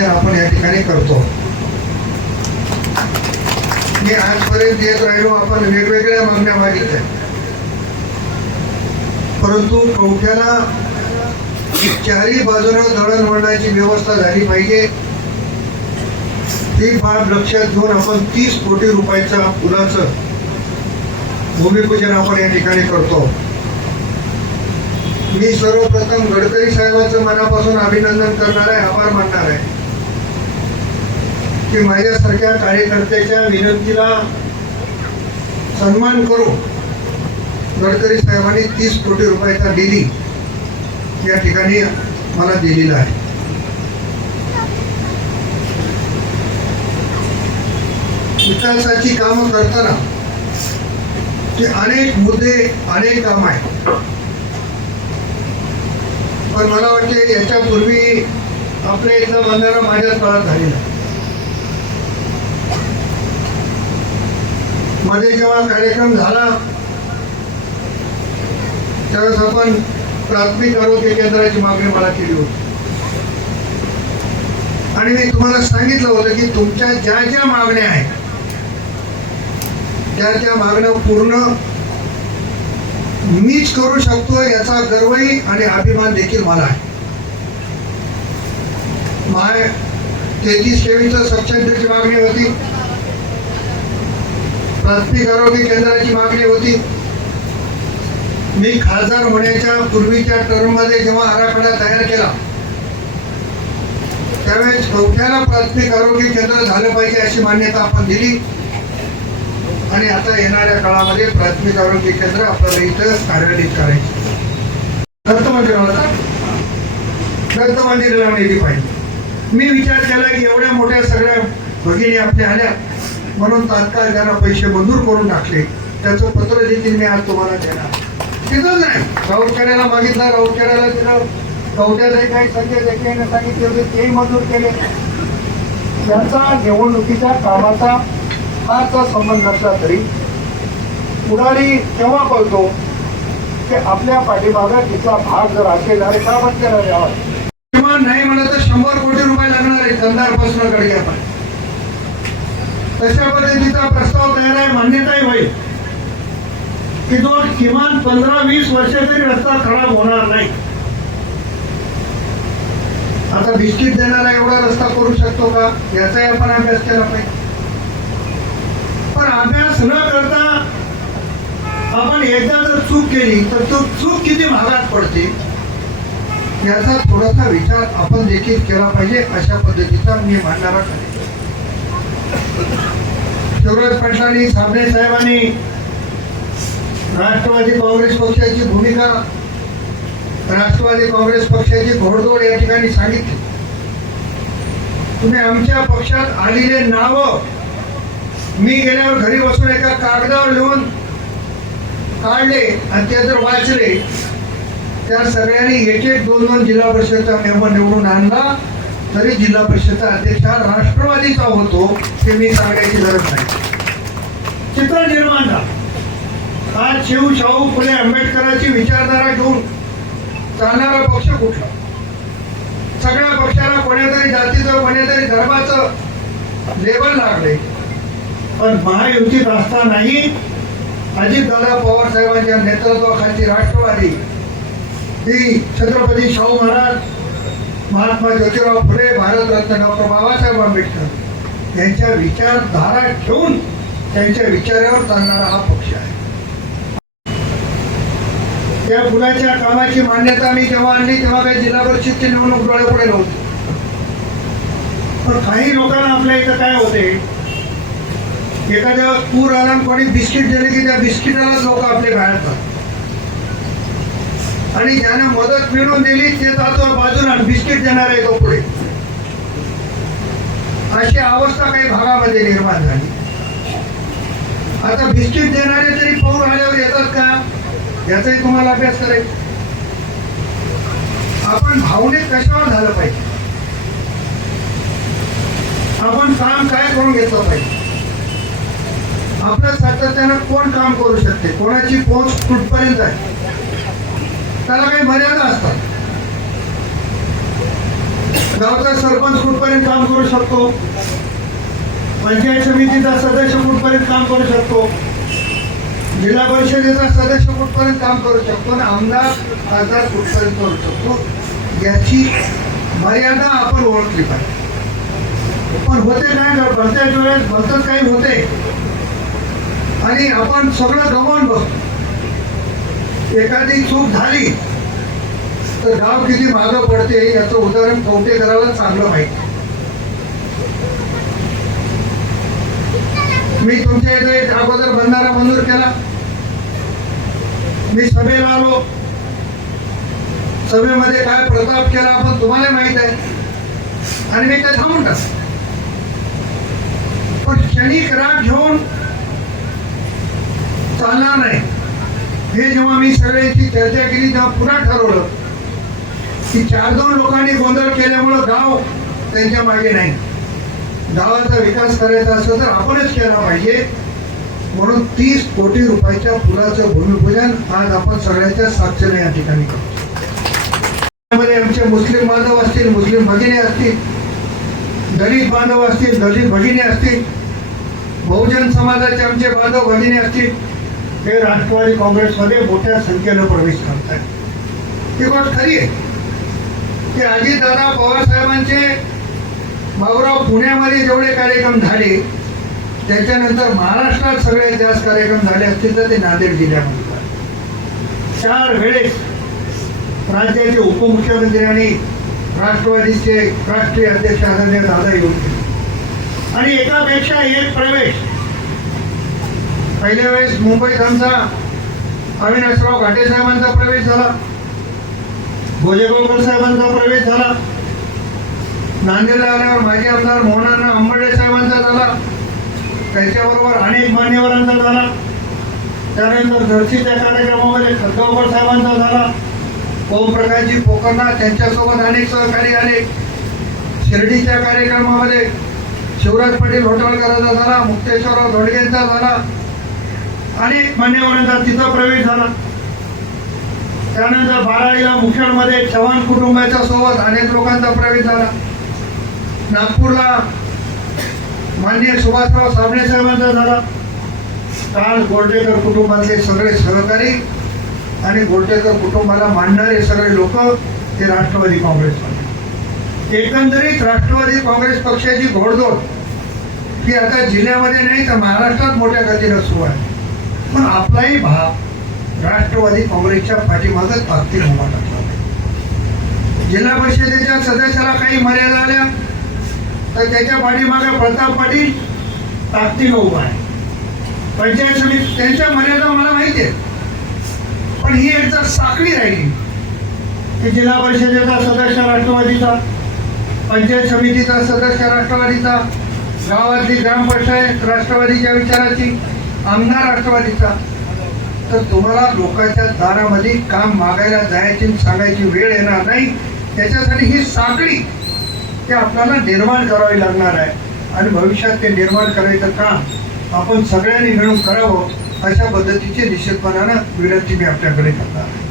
आपण या ठिकाणी करतो. मी आजपर्यंत येत राहिलो आपण वेगवेगळ्या मागण्या मागितल्या. परंतु कवठ्याला चारही बाजूला दळणवळणाची व्यवस्था झाली पाहिजे. ती बाब लक्षात घेऊन आपण तीस कोटी रुपयाचा पुलाचं भूमिपूजन आपण या ठिकाणी करतो. मी सर्वप्रथम गडकरी साहेबांचं मनापासून अभिनंदन करणार आहे आभार मानणार आहे. की माझ्यासारख्या कार्यकर्त्याच्या विनंतीला सन्मान करू गडकरी साहेबांनी तीस कोटी रुपयाचा निधी या ठिकाणी मला दिलेला आहे. विकासाची कामं करताना ते अनेक मुद्दे अनेक काम आहेत. पण मला वाटते याच्यापूर्वी आपल्या इथला बंधारा माझ्याच काळात झालेला. मध्ये जेव्हा कार्यक्रम झाला त्यावेळेस आपण प्राथमिक आरोग्य केंद्राची मागणी मला केली होती. आणि मी तुम्हाला सांगितलं होतं की तुमच्या ज्या ज्या मागण्या आहेत त्या त्या मागण्या पूर्ण मीच करू शकतो याचा गर्वही आणि अभिमान देखील मला आहे. माय तेहतीस केवीचं सब सेंटरची मागणी होती. प्राथमिक आरोग्य केंद्राची मागणी होती. मी खासदार होण्याच्या पूर्वीच्या टर्ममध्ये जेव्हा आराखडा तयार केला त्यावेळेस कवठ्याला प्राथमिक आरोग्य केंद्र झालं पाहिजे अशी मान्यता आपण दिली. आणि आता येणाऱ्या काळामध्ये प्राथमिक आरोग्य केंद्र आपल्याला इथं कार्यान्वित करायचे. दत्त मंदिराला दत्त मंदिराला निधी पाहिजे. मी विचार केला की एवढ्या मोठ्या सगळ्या भगिनी आपल्या आल्या म्हणून तात्काळ त्यांना पैसे मंजूर करून टाकले. त्याचं पत्र देखील मी आज तुम्हाला देणार. तिथंच नाही. राऊतखेड्याला मागितलं राऊतखेड्याला तिथं कवट्यालाही काही संजय देखेने सांगितले होते तेही मंजूर केले त्यांचा निवडणुकीच्या कामाचा फारसा संबंध नसला तरी पुढारी केव्हा कळतो की आपल्या पाठीमागे तिचा भाग जर असेल अरे का बंद केला द्यावा किमान नाही म्हणलं तर शंभर कोटी रुपये लागणार आहे दमदारपासून गडग्यापर्यंत तशा पद्धतीचा प्रस्ताव तयार आहे मान्यताही होईल. की जो किमान पंधरा वीस वर्ष तरी रस्ता खराब होणार नाही. आता बिस्किट देणारा एवढा रस्ता करू शकतो का? याचाही आपण अभ्यास केला पाहिजे. पण अभ्यास न करता आपण एकदा जर चूक केली तर तो चूक किती महागात पडते? याचा थोडासा विचार आपण देखील केला पाहिजे अशा पद्धतीचा मी मांडणारा शिवराज पाटलांनी साबळे साहेबांनी राष्ट्रवादी काँग्रेस पक्षाची भूमिका राष्ट्रवादी काँग्रेस पक्षाची घोडदोड या ठिकाणी सांगितली. तुम्ही आमच्या पक्षात आलेले नाव मी गेल्यावर घरी बसून एका कागदावर लिहून काढले आणि ते जर वाचले त्या सगळ्यांनी एक एक दोन दोन जिल्हा परिषदचा मेंबर निवडून आणला तरी जिल्हा परिषदचा अध्यक्ष हा राष्ट्रवादीचा होतो ते मी सांगायची गरज नाही. चित्र निर्माण झालं. आज शिव शाहू फुले आंबेडकरांची विचारधारा घेऊन चालणारा पक्ष कुठला? सगळ्या पक्षाला कोण्यातरी जातीचं कोण्यातरी धर्माचं लेबल लागले पण महायुतीत असतानाही अजितदादा पवार साहेबांच्या नेतृत्वाखालची राष्ट्रवादी ही छत्रपती शाहू महाराज महात्मा ज्योतिराव फुले भारतरत्न डॉक्टर बाबासाहेब आंबेडकर यांच्या विचारधारा ठेवून त्यांच्या विचारावर चालणारा हा पक्ष आहे. त्या पुलाच्या कामाची मान्यता मी जेव्हा आणली तेव्हा काही जिल्हा परिषदची निवडणूक डोळ्यापुढे नव्हती. पण काही लोकांना आपल्या इथं काय होते एखाद्या पूर आला कोणी बिस्किट दिले की त्या बिस्किटालाच लोक आपले घालतात आणि ज्याने मदत मिळवून दिली ते जातो बाजूला बिस्किट देणार आहे तो पुढे. अशी अवस्था काही भागामध्ये निर्माण झाली. आता बिस्किट देणारे तरी पाऊल आल्यावर येतात का? याचाही तुम्हाला अभ्यास करायचा. आपण भावनिक कशावर झालं पाहिजे? आपण काम काय करून घेतलं पाहिजे? आपलं सातत्यानं कोण काम करू शकते? कोणाची पोच कुठपर्यंत आहे? त्याला काही मर्यादा असतात. गावचा सरपंच कुठपर्यंत काम करू शकतो? पंचायत समितीचा सदस्य कुठपर्यंत काम करू शकतो? जिल्हा परिषदेचा सदस्य कुठपर्यंत काम करू शकतो आणि आमदार खासदार कुठपर्यंत करू शकतो याची मर्यादा आपण ओळखली पाहिजे. पण होते काय भरत्या वेळेस भरतच काही होते. आणि आपण सगळं गमावून बसतो. एखादी चूक झाली तर गाव किती मागं पडते याचं उदाहरण कवटेकराला चांगलं माहिती मी तुमच्या इथे अगोदर बंधारा मंजूर केला. मी सभेला आलो. सभेमध्ये काय प्रताप केला आपण तुम्हाला माहीत आहे. आणि मी ते थांबून टाक पण क्षणिक राग घेऊन चालणार नाही. हे जेव्हा मी सगळ्यांची चर्चा केली तेव्हा पुन्हा ठरवलं की चार दोन लोकांनी गोंधळ केल्यामुळं गाव त्यांच्या मागे नाही. गावाचा विकास करायचा असेल तर आपणच केला पाहिजे. म्हणून तीस कोटी रुपयाच्या पुलाचं भूमिपूजन आज आपण सगळ्यांच्या साक्षीने या ठिकाणी करतो. त्यामध्ये आमचे मुस्लिम बांधव असतील मुस्लिम भगिनी असतील दलित बांधव असतील दलित भगिनी असतील बहुजन समाजाचे आमचे बांधव भगिनी असतील हे राष्ट्रवादी काँग्रेसमध्ये मोठ्या संख्येनं प्रवेश करत आहेत ही गोष्ट खरी आहे. की अजितदादा पवार साहेबांचे भाऊराव पुण्यामध्ये जेवढे कार्यक्रम झाले त्याच्यानंतर महाराष्ट्रात सगळ्यात जास्त कार्यक्रम झाले असतील तर ते नांदेड जिल्ह्यामध्ये झाले. चार वेळेस राज्याचे उपमुख्यमंत्री आणि राष्ट्रवादीचे राष्ट्रीय अध्यक्ष आदरणीय दादा येऊन गेले. आणि एकापेक्षा एक प्रवेश पहिल्या वेळेस मुंबईत आमचा अविनाशराव घाटे साहेबांचा प्रवेश झाला भोजेगावकर साहेबांचा प्रवेश झाला नांदेडला आल्यावर माजी आमदार मोहनाना अंबडे साहेबांचा झाला त्याच्याबरोबर अनेक मान्यवरांचा झाला. त्यानंतर धर्तीच्या कार्यक्रमामध्ये खतगावकर साहेबांचा झाला. ओमप्रकाशजी पोकरना त्यांच्यासोबत अनेक सहकारी आले. शिर्डीच्या कार्यक्रमामध्ये शिवराज पाटील होटलकरांचा झाला मुक्तेश्वरराव धोडगेंचा झाला. अनेक मान्यवरांचा तिथं प्रवेश झाला. त्यानंतर बाराळीला मुखेडमध्ये चव्हाण कुटुंबाच्या सोबत अनेक लोकांचा प्रवेश झाला. नागपूरला माननीय सुभाषराव साबणे साहेबांचा झाला. काल गोरटेकर कुटुंबातले सगळे सहकारी आणि गोरटेकर कुटुंबाला मानणारे सगळे लोक ते राष्ट्रवादी काँग्रेसमध्ये एकंदरीत राष्ट्रवादी काँग्रेस पक्षाची घोडदौड ही आता जिल्ह्यामध्ये नाही तर महाराष्ट्रात मोठ्या गतीनं सुरू आहे. पण आपलाही भाग राष्ट्रवादी काँग्रेसच्या पाठीमागच ताकदीन उभा टाकला जिल्हा परिषदेच्या सदस्याला काही मर्यादा आल्या. तर त्याच्या पाठीमागे प्रताप पाटील ताकदीनं उभा आहे. पंचायत समिती त्यांच्या मर्यादा मला माहिती आहे पण ही एकदा साखळी राहिली की जिल्हा परिषदेचा सदस्य राष्ट्रवादीचा पंचायत समितीचा सदस्य राष्ट्रवादीचा गावातली ग्रामपंचायत राष्ट्रवादीच्या विचाराची आमदार राष्ट्रवादीचा तर तुम्हाला लोकांच्या दारामध्ये काम मागायला जायची सांगायची वेळ येणार नाही. त्याच्यासाठी ही साखळी ते आपल्याला निर्माण करावे लागणार आहे. आणि भविष्यात ते निर्माण करायचं काम आपण सगळ्यांनी मिळून करावं अशा पद्धतीचे निश्चितपणानं विनंती मी आपल्याकडे करणार आहे